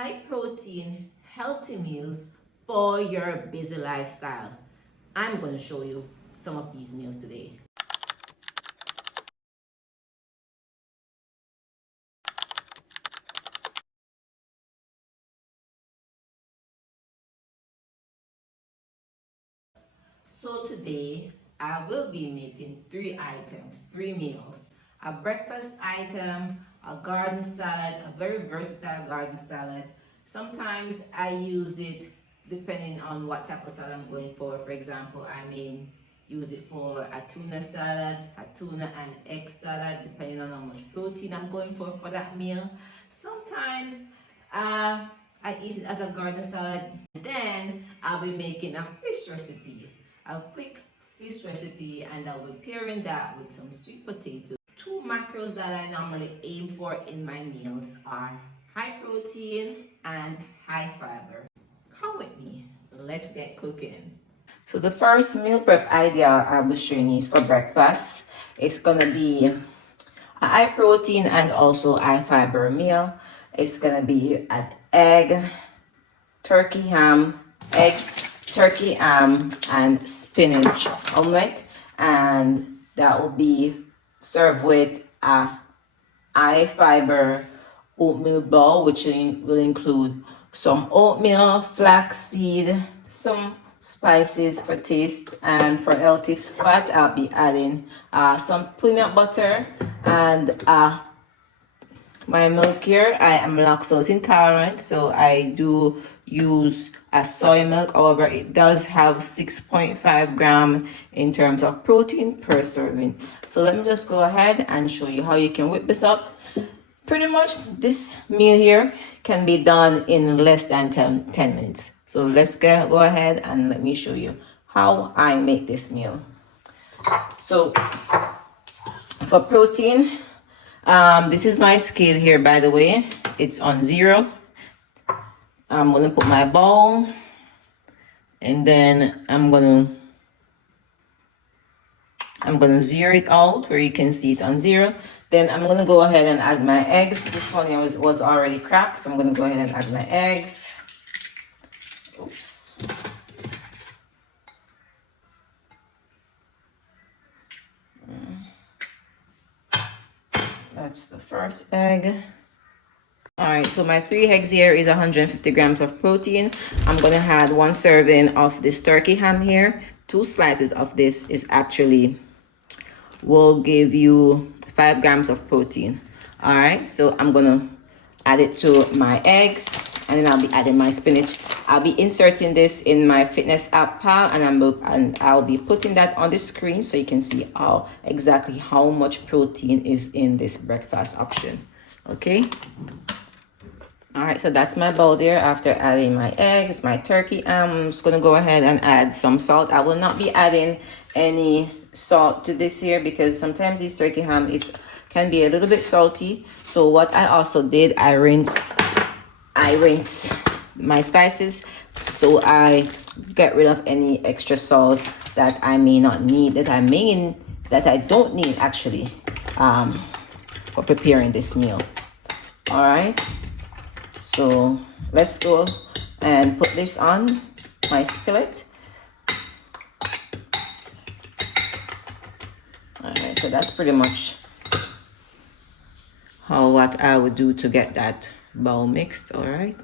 high protein, healthy meals for your busy lifestyle. I'm going to show you some of these meals today. So today I will be making three items, three meals. A breakfast item, a garden salad, a very versatile garden salad. Sometimes I use it depending on what type of salad I'm going for. For example, I may use it for a tuna salad, a tuna and egg salad, depending on how much protein I'm going for that meal. Sometimes I eat it as a garden salad. Then I'll be making a fish recipe, a quick fish recipe, and I'll be pairing that with some sweet potato. Two macros that I normally aim for in my meals are high protein and high fiber. Come with me, let's get cooking. So the first meal prep idea I'll be showing you is for breakfast. It's gonna be a high protein and also high fiber meal. It's gonna be an egg, turkey ham, egg, turkey ham, and spinach omelette, and that will be served with a high fiber oatmeal bowl, which will include some oatmeal, flaxseed, some spices for taste, and for healthy fat I'll be adding some peanut butter and my milk here. I am lactose intolerant, so I do use a soy milk. However, it does have 6.5 gram in terms of protein per serving. So let me just go ahead and show you how you can whip this up. Pretty much this meal here can be done in less than 10 minutes. So let's go ahead and let me show you how I make this meal. So for protein, this is my scale here, by the way. It's on 0. I'm gonna put my bowl, and then I'm gonna zero it out where you can see it's on 0. Then I'm gonna go ahead and add my eggs. This one was already cracked, so I'm gonna go ahead and add my eggs. Oops. That's the first egg. All right, so my 3 eggs here is 150 grams of protein. I'm gonna add 1 serving of this turkey ham here. 2 slices of this is actually will give you 5 grams of protein. All right, so I'm gonna add it to my eggs, and then I'll be adding my spinach. I'll be inserting this in my fitness app pal, and I'll be putting that on the screen so you can see exactly how much protein is in this breakfast option. Okay. All right, so that's my bowl there. After adding my eggs, my turkey, I'm just gonna go ahead and add some salt. I will not be adding any salt to this here because sometimes this turkey ham can be a little bit salty. So what I also did, I rinsed my spices, so I get rid of any extra salt that I may not need, that I don't need actually, for preparing this meal. All right. So let's go and put this on my skillet. All right, so that's pretty much what I would do to get that bowl mixed. All right.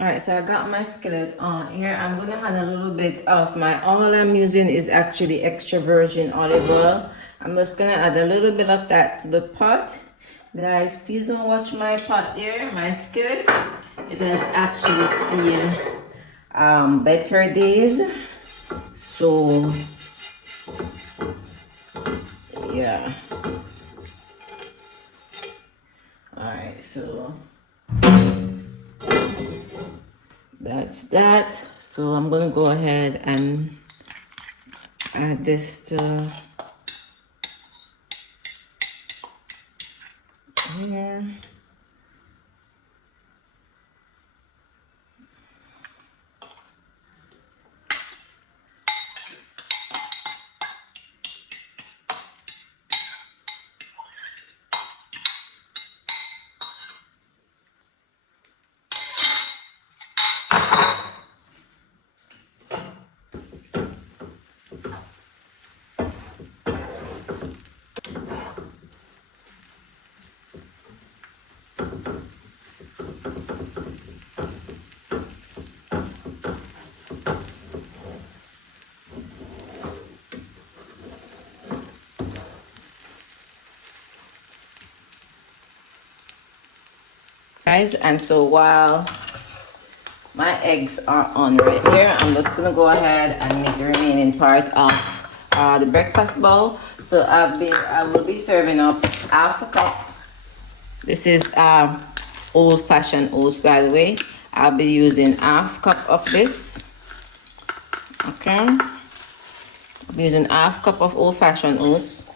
All right, so I got my skillet on here. I'm gonna add a little bit of my oil. I'm using is actually extra virgin olive oil. I'm just gonna add a little bit of that to the pot. Guys, please don't watch my pot there, my skillet. It has actually seen better days. So yeah. All right, so that's that. So I'm gonna go ahead and add this to here. Guys, and so while my eggs are on right here, I'm just gonna go ahead and make the remaining part of the breakfast bowl. So I will be serving up half a cup. This is old-fashioned oats, by the way. I'll be using half cup of this. Okay, I'm using half cup of old-fashioned oats.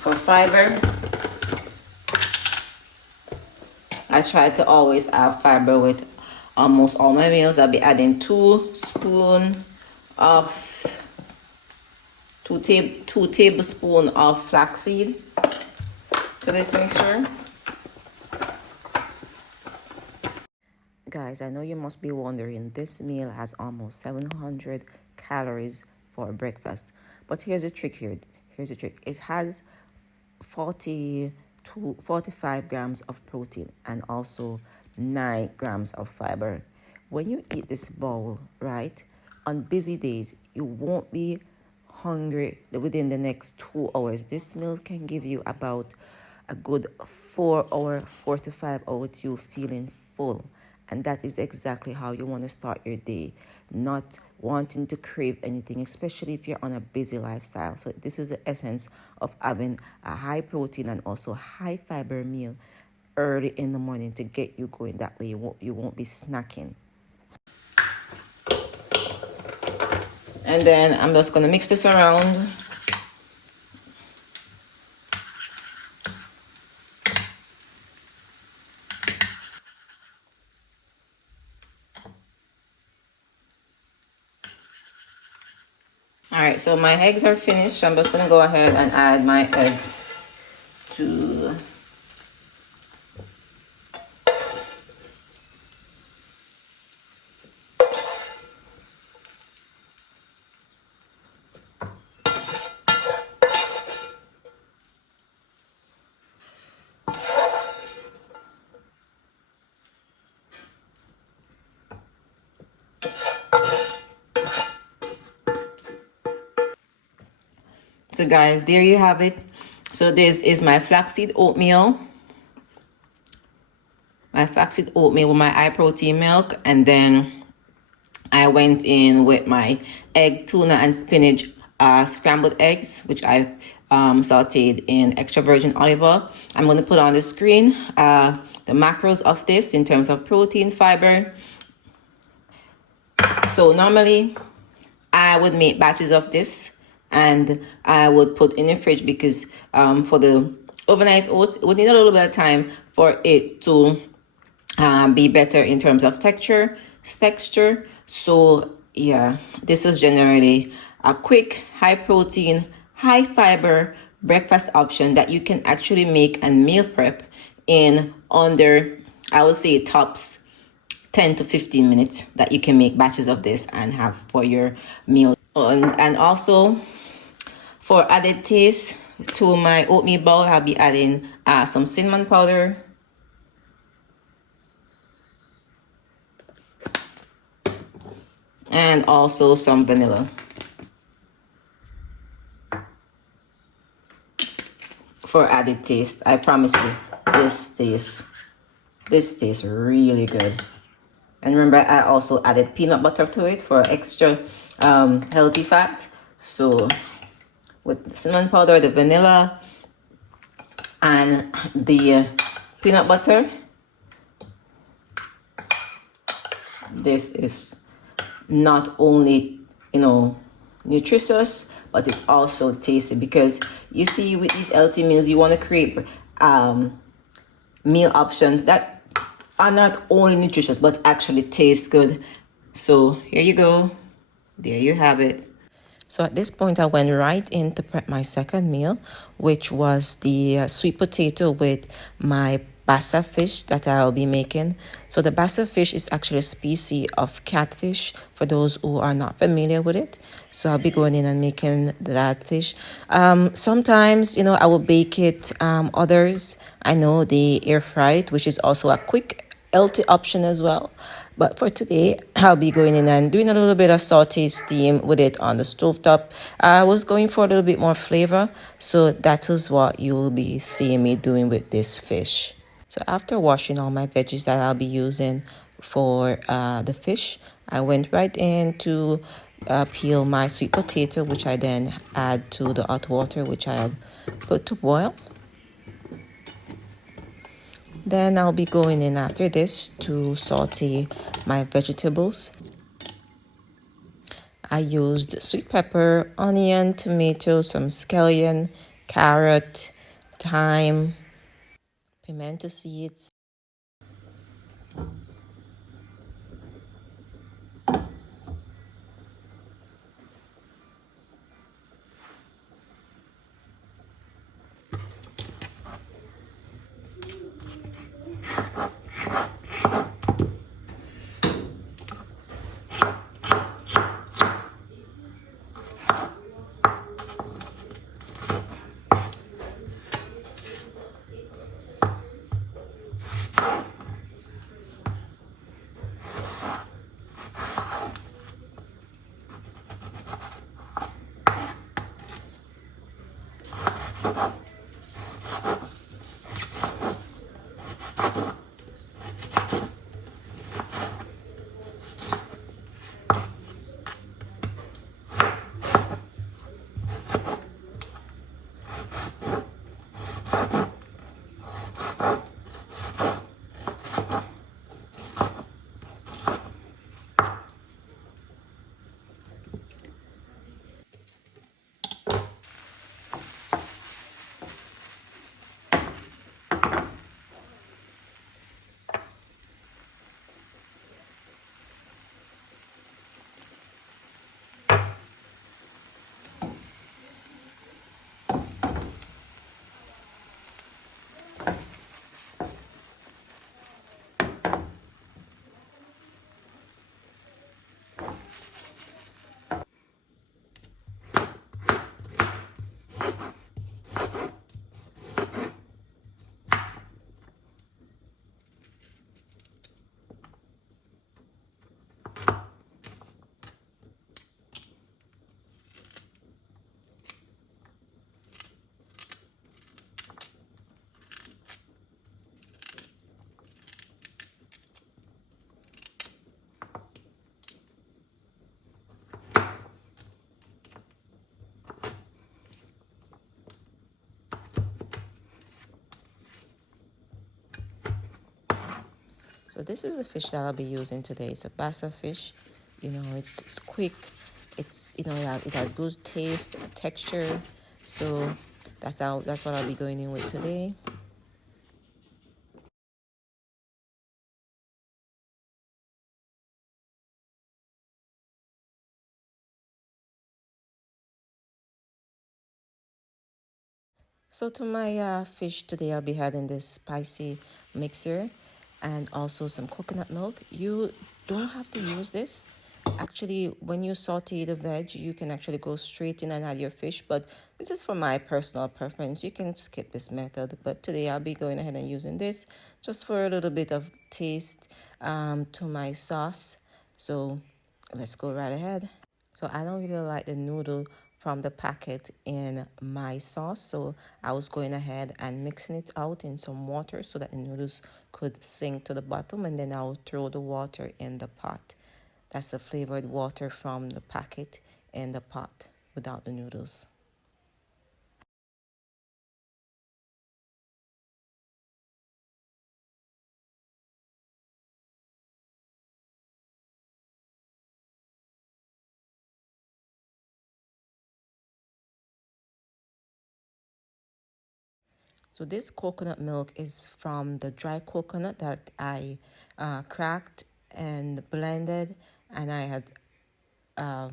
For fiber, I try to always have fiber with almost all my meals. I'll be adding 2 tablespoons of flaxseed to this mixture. Guys, I know you must be wondering, this meal has almost 700 calories for breakfast. But here's the trick here. Here's the trick. It has 40 to 45 grams of protein and also 9 grams of fiber. When you eat this bowl, right, on busy days, you won't be hungry within the next 2 hours. This meal can give you about a good 4 to 5 hours you feeling full. And that is exactly how you want to start your day, not wanting to crave anything, especially if you're on a busy lifestyle. So this is the essence of having a high protein and also high fiber meal early in the morning to get you going. That way you won't be snacking. And then I'm just going to mix this around. All right, so my eggs are finished. I'm just gonna go ahead and add my eggs to So guys, there you have it. So this is my flaxseed oatmeal. My flaxseed oatmeal with my high protein milk, and then I went in with my egg, tuna, and spinach scrambled eggs, which I sauteed in extra virgin olive oil. I'm going to put on the screen the macros of this in terms of protein, fiber. So normally I would make batches of this and I would put in the fridge because for the overnight oats, it would need a little bit of time for it to be better in terms of texture. So yeah, this is generally a quick, high protein, high fiber breakfast option that you can actually make and meal prep in under, I would say, tops 10 to 15 minutes, that you can make batches of this and have for your meal. And also for added taste to my oatmeal bowl, I'll be adding some cinnamon powder, and also some vanilla for added taste. I promise you, this tastes really good. And remember, I also added peanut butter to it for extra healthy fat. So with the cinnamon powder, the vanilla, and the peanut butter, this is not only, nutritious, but it's also tasty, because you see, with these healthy meals, you want to create meal options that are not only nutritious but actually taste good. So here you go, there you have it. So at this point, I went right in to prep my second meal, which was the sweet potato with my bassa fish that I'll be making. So the bassa fish is actually a species of catfish, for those who are not familiar with it. So I'll be going in and making that fish. Sometimes, I will bake it. Others, I know they air fry it, which is also a quick healthy option as well. But for today, I'll be going in and doing a little bit of saute steam with it on the stove top. I was going for a little bit more flavor, so that is what you will be seeing me doing with this fish. So after washing all my veggies that I'll be using for the fish, I went right in to peel my sweet potato, which I then add to the hot water, which I had put to boil. Then I'll be going in after this to saute my vegetables. I used sweet pepper, onion, tomato, some scallion, carrot, thyme, pimento seeds. So this is a fish that I'll be using today. It's a bassa fish. You know, it's quick. It's, you know, it has good taste, texture. So that's what I'll be going in with today. So to my fish today, I'll be adding this spicy mixer and also some coconut milk. You don't have to use this. Actually, when you saute the veg, you can actually go straight in and add your fish. But this is for my personal preference. You can skip this method. But today I'll be going ahead and using this just for a little bit of taste to my sauce. So let's go right ahead. So I don't really like the noodle from the packet in my sauce. So I was going ahead and mixing it out in some water so that the noodles could sink to the bottom, and then I'll throw the water in the pot. That's the flavored water from the packet in the pot without the noodles. So this coconut milk is from the dry coconut that I cracked and blended, and I had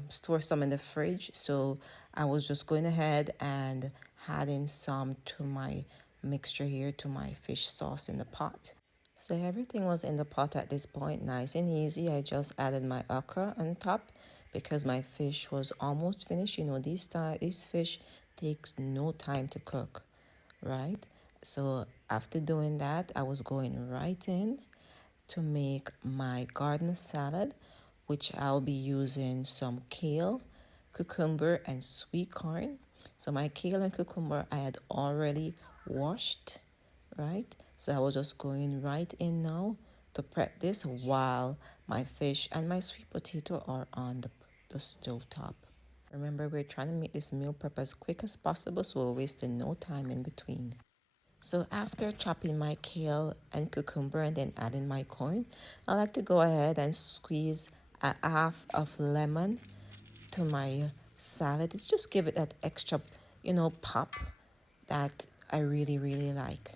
store some in the fridge. So I was just going ahead and adding some to my mixture here, to my fish sauce in the pot. So everything was in the pot at this point, nice and easy. I just added my okra on top because my fish was almost finished. You know, this fish takes no time to cook, right? So after doing that, I was going right in to make my garden salad, which I'll be using some kale, cucumber, and sweet corn. So my kale and cucumber I had already washed, right? So I was just going right in now to prep this while my fish and my sweet potato are on the stove top. Remember, we're trying to make this meal prep as quick as possible, so we're wasting no time in between. So after chopping my kale and cucumber and then adding my corn, I like to go ahead and squeeze a half of lemon to my salad. It's just give it that extra, pop that I really, really like.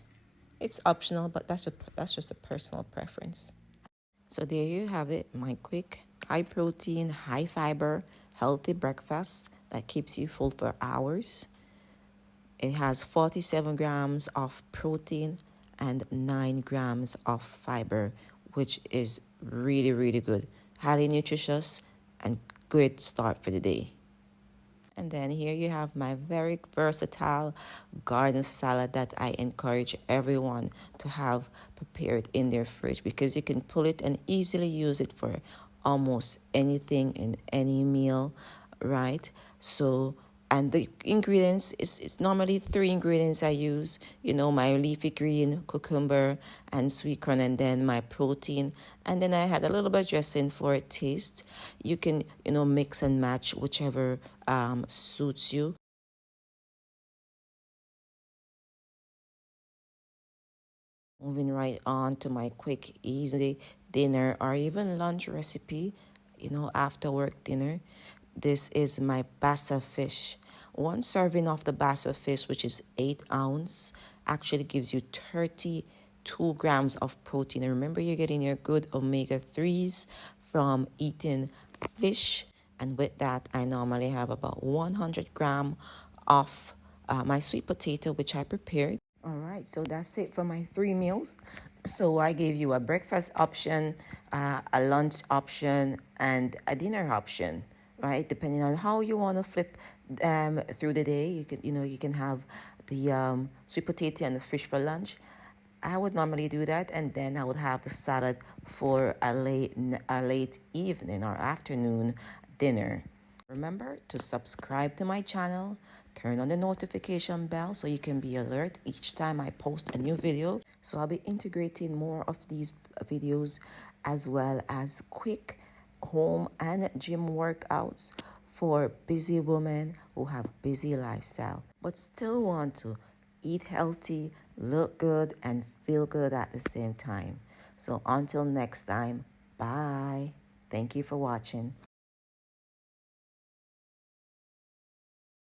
It's optional, but that's just a personal preference. So there you have it, my quick, high protein, high fiber, healthy breakfast that keeps you full for hours. It has 47 grams of protein and 9 grams of fiber, which is really, really good. Highly nutritious and good start for the day. And then here you have my very versatile garden salad that I encourage everyone to have prepared in their fridge, because you can pull it and easily use it for almost anything in any meal, right? So, and the ingredients is it's normally three ingredients I use, my leafy green, cucumber, and sweet corn, and then my protein. And then I had a little bit of dressing for a taste. You can, mix and match whichever suits you. Moving right on to my quick, easy dinner or even lunch recipe, after work dinner. This is my basa fish. One serving of the basa fish, which is 8 ounce, actually gives you 32 grams of protein. And remember, you're getting your good omega 3s from eating fish. And with that, I normally have about 100 grams of my sweet potato, which I prepared. All right, so that's it for my 3 meals. So I gave you a breakfast option, a lunch option, and a dinner option, right? Depending on how you want to flip through the day, you can have the sweet potato and the fish for lunch. I would normally do that, and then I would have the salad for a late evening or afternoon dinner. Remember to subscribe to my channel, turn on the notification bell so you can be alert each time I post a new video. So I'll be integrating more of these videos as well as quick home and gym workouts for busy women who have busy lifestyle but still want to eat healthy, look good, and feel good at the same time. So until next time, bye. Thank you for watching.